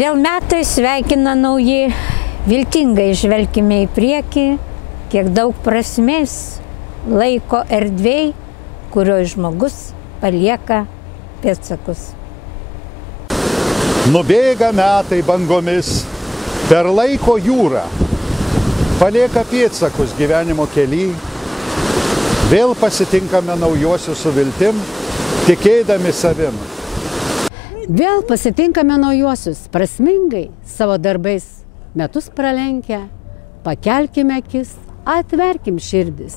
Vėl metai sveikina nauji, viltingai žvelkime į priekį, kiek daug prasmės, laiko erdvėj, kurioje žmogus palieka pėdsakus. Nubėga metai bangomis per laiko jūrą, palieka pėdsakus gyvenimo kely, vėl pasitinkame naujuosius su viltim, tikėdami savim. Vėl pasitinkame naujuosius prasmingai savo darbais, metus pralenkę, pakelkime akis, atverkim širdis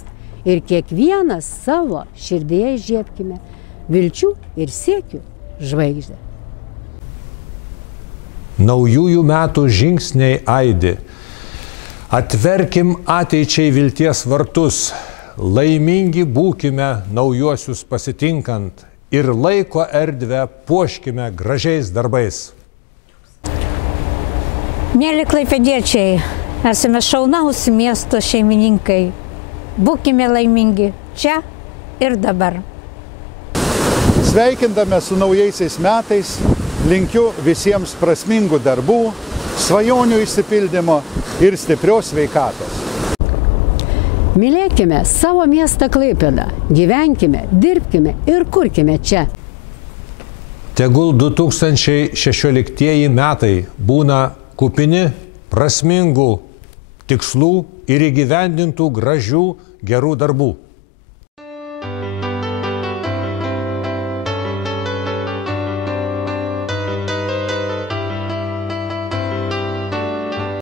ir kiekvienas savo širdyje įžiebkime vilčių ir siekių žvaigždę. Naujųjų metų žingsniai aidi. Atverkim ateičiai vilties vartus, laimingi būkime naujuosius pasitinkant ir laiko erdvę puoškime gražiais darbais. Mėly klaipėdiečiai, esame šaunaus miesto šeimininkai. Būkime laimingi čia ir dabar. Sveikindame su naujaisiais metais, linkiu visiems prasmingų darbų, svajonių išsipildymo ir stiprios sveikatos. Mylėkime savo miestą Klaipėdą, gyvenkime, dirbkime ir kurkime čia. Tegul 2016 metai būna kupini prasmingų tikslų ir įgyvendintų gražių gerų darbų.